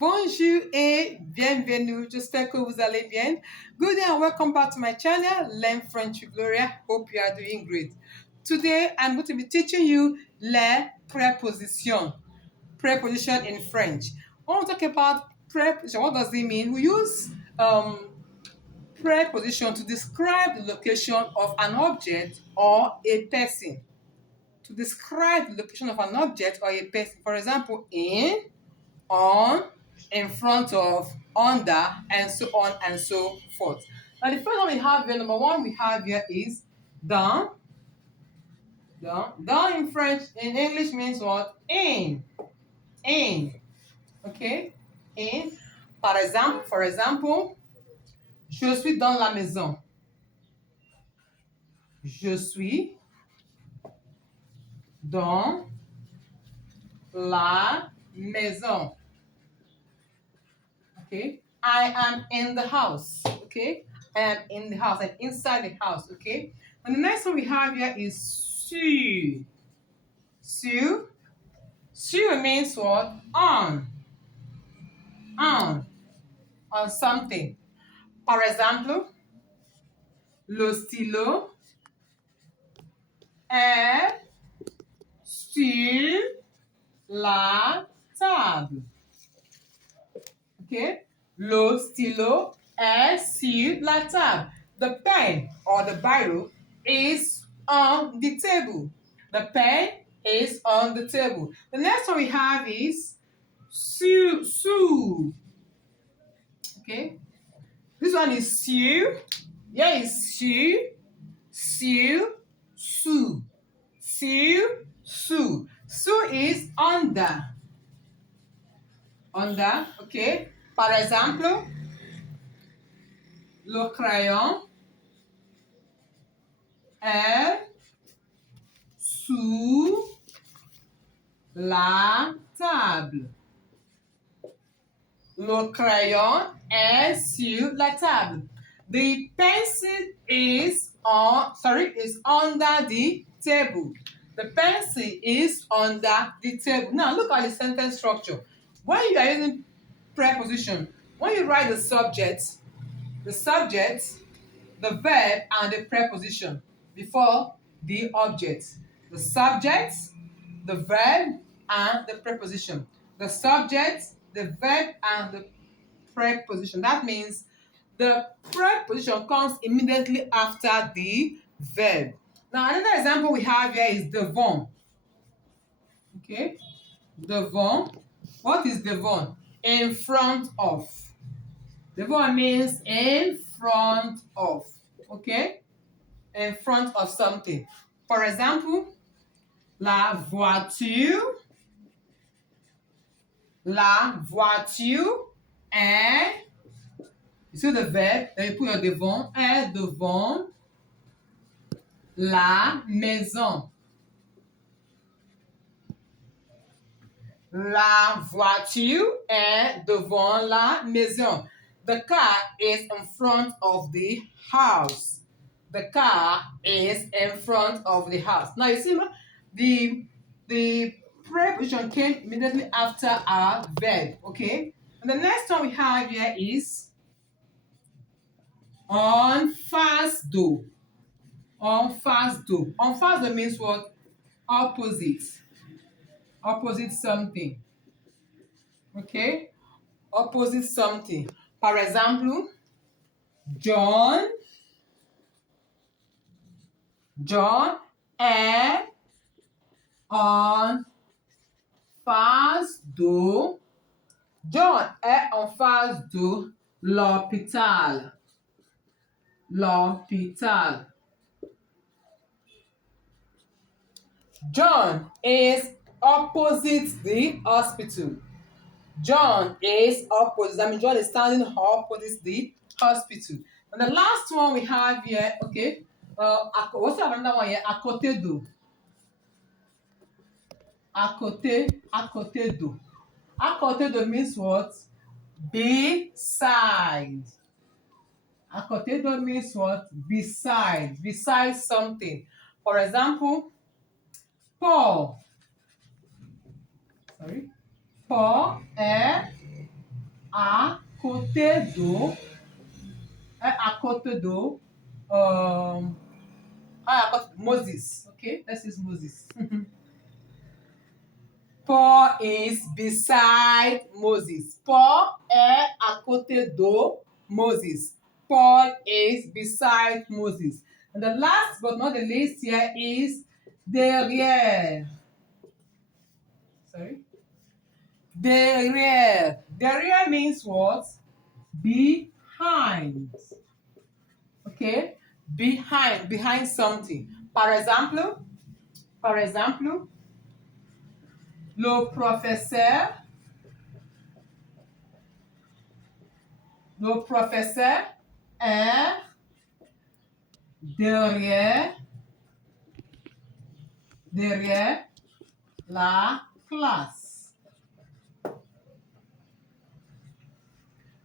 Bonjour et bienvenue. J'espère que vous allez bien. Good day and welcome back to my channel, Learn French with Gloria. Hope you are doing great. Today, I'm going to be teaching you les prépositions. Preposition in French. I want to talk about preposition. What does it mean? We use preposition to describe the location of an object or a person. To describe the location of an object or a person. For example, in, on, in front of, under, and so on and so forth. Now, the first one we have here, number one we have here is dans. Dans in French, in English means what? In. In. Okay? In. For example, je suis dans la maison. Je suis dans la maison. Okay? I am in the house. Okay? I am in the house. I'm inside the house. Okay? And the next one we have here is sur. Sur. Sur means what? On. On. On something. Par exemple, le stylo est sur la table. Okay? Le stylo est sur la table. The pen or the biro is on the table. The pen is on the table. The next one we have is sous. Okay? This one is sur. Here is sur, sous. Sous. Sous is under. Under, okay? Par exemple, le crayon est sous la table. Le crayon est sur la table. The pencil is under the table. The pencil is under the table. Now look at the sentence structure. When you are using preposition, when you write the subject, the verb, and the preposition before the object. The subject, the verb, and the preposition. The subject, the verb, and the preposition. That means the preposition comes immediately after the verb. Now, another example we have here is devant. Okay? Devant. What is devant? In front of. Devant means in front of. Okay? In front of something. For example, la voiture. La voiture est. You see the verb, then you put your devant, est devant la maison. La voiture est devant la maison. The car is in front of the house. The car is in front of the house. Now you see the preposition came immediately after our verb. Okay? And the next one we have here is en face de. En face de. En face de means what? Opposite. Opposite something. Okay? Opposite something. Par exemple, John est en face de. John est en face de l'hôpital. L'hôpital. John is opposite the hospital. John is opposite. That means John is standing opposite the hospital. And the last one we have here, okay, what's another one here? À côté de. À côté de. À côté de means what? Beside. À côté de means what? Beside. Beside something. For example, Paul est à côté de, à côté de, Moses. Okay, let's use Moses. Paul is beside Moses. Paul est à côté de Moses. Paul is beside Moses. And the last but not the least here is derrière. Sorry. Derrière. Derrière means what? Behind. Okay? Behind something. Par exemple, le professeur est derrière la classe.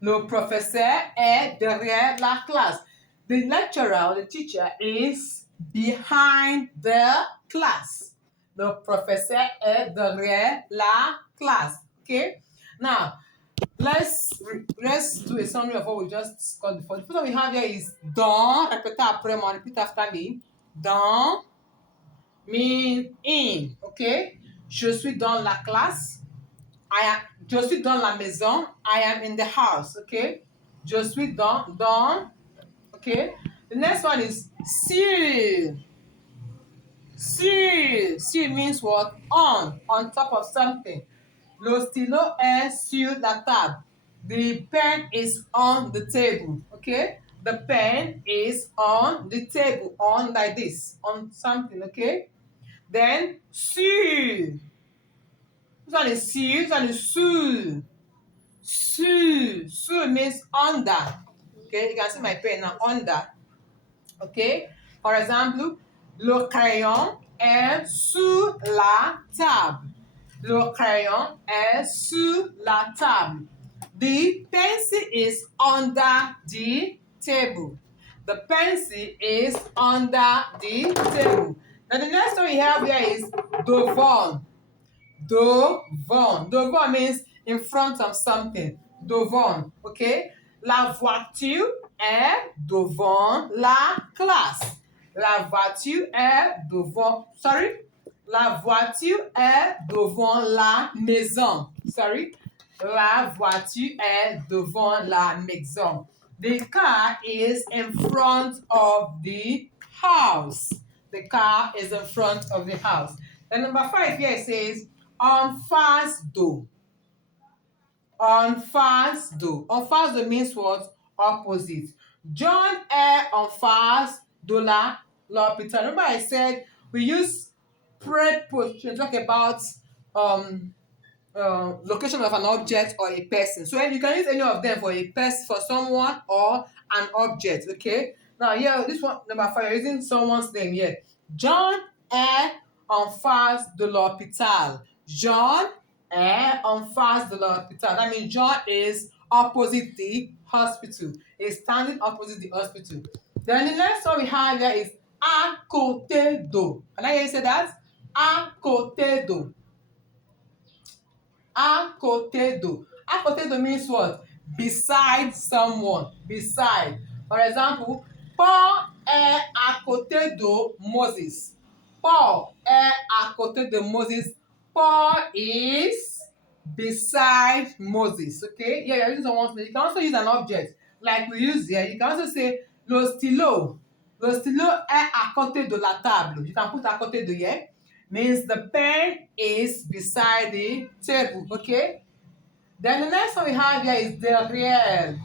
Le professeur est derrière la classe. The lecturer or the teacher is behind the class. Le professeur est derrière la classe. Okay? Now, let's do a summary of what we just discussed before. The first one we have here is dans. Répétez après moi, repeat after me. Dans means in. Okay? Je suis dans la classe. Je suis dans la maison. I am in the house. Okay? Je suis dans. Okay? The next one is sur. Sur means what? On top of something. Le stylo est sur la table. The pen is on the table. Okay? The pen is on the table. On like this. On something. Okay? Then sur. This one is sur. This one is sous. Sous means under. Okay? You can see my pen now. Under. Okay? For example, le crayon est sous la table. Le crayon est sous la table. The pencil is under the table. The pencil is under the table. Now the next one we have here is devant. Devant. Devant means in front of something. Devant. Okay? La voiture est devant la classe. La voiture est devant. Sorry? La voiture est devant la maison. Sorry. La voiture est devant la maison. The car is in front of the house. The car is in front of the house. Then number 5 here it says en face de. En face de. En face de means what? Opposite. John est en face de l'hôpital. Remember I said we use preposition to talk about location of an object or a person. So you can use any of them for a person, for someone or an object. Okay. Now here, this one number 5, you're using someone's name here. John est en face de l'hôpital. John est en face de l'hôpital. That means John is opposite the hospital. He's standing opposite the hospital. Then the next one we have here is à côté de. Can I hear you say that? À côté de. À côté de. À côté de means what? Beside someone. Beside. For example, Paul est à côté de Moses. Paul est à côté de Moses. Paul is beside Moses. Okay? Yeah, you're using someone's name. You can also use an object. Like we use here. You can also say le stylo. Le stylo est à côté de la table. You can put à côté de here. Means the pen is beside the table. Okay? Then the next one we have here is derrière.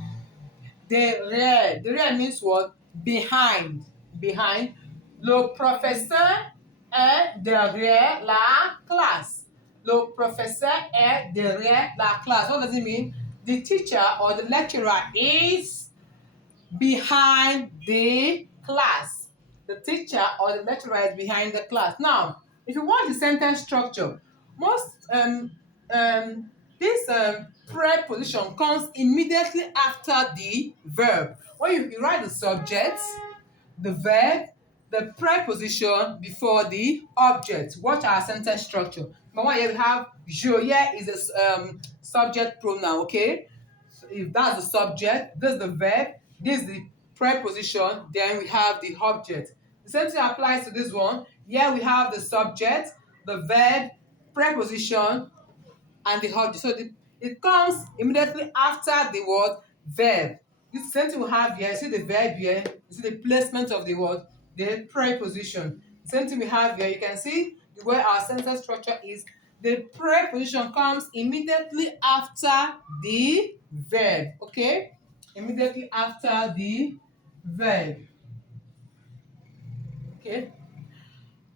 Derrière. Derrière means what? Behind. Behind. Le professeur est derrière la classe. Le professeur est derrière la classe. What does it mean? The teacher or the lecturer is behind the class. The teacher or the lecturer is behind the class. Now, if you watch the sentence structure, most this preposition comes immediately after the verb. When you write the subject, the verb, the preposition before the object. Watch our sentence structure. Number 1, here we have je. Here is a subject pronoun. Okay. So if that's the subject, this is the verb, this is the preposition, then we have the object. The same thing applies to this one. Here we have the subject, the verb, preposition, and the object. So it comes immediately after the word verb. This same thing we have here. You see the verb here. You see the placement of the word, the preposition. Same thing we have here. You can see the way our sentence structure is. The preposition comes immediately after the verb. Okay, immediately after the verb. Okay.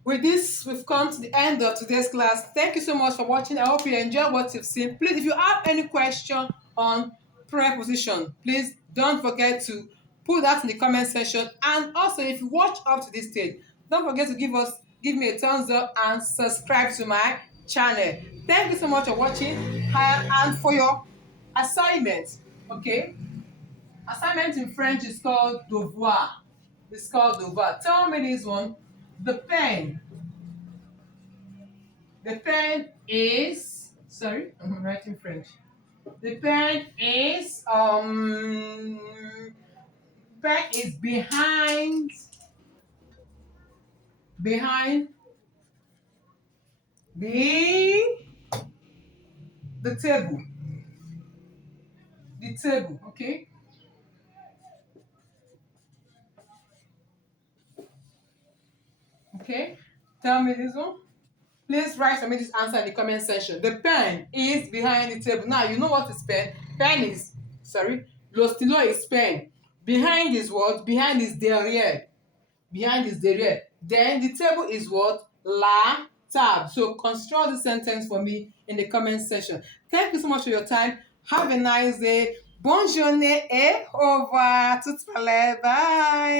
With this, we've come to the end of today's class. Thank you so much for watching. I hope you enjoyed what you've seen. Please, if you have any question on preposition, please don't forget to put that in the comment section. And also, if you watch up to this stage, don't forget to give me a thumbs up and subscribe to my channel. Thank you so much for watching and for your assignment. Okay, assignment in French is called devoir. It's called devoir. Tell me this one. The pen. The pen is, sorry, I'm writing French. The pen is behind the table. The table, okay? Okay. Tell me this one. Please write for me this answer in the comment section. The pen is behind the table. Now you know what is pen. Pen is, sorry, lo stylo is pen. Behind is what? Behind is derrière. Behind is derrière. Then the table is what? La table. So construct the sentence for me in the comment section. Thank you so much for your time. Have a nice day. Bonne journée et au revoir. Tout à l'heure. Bye.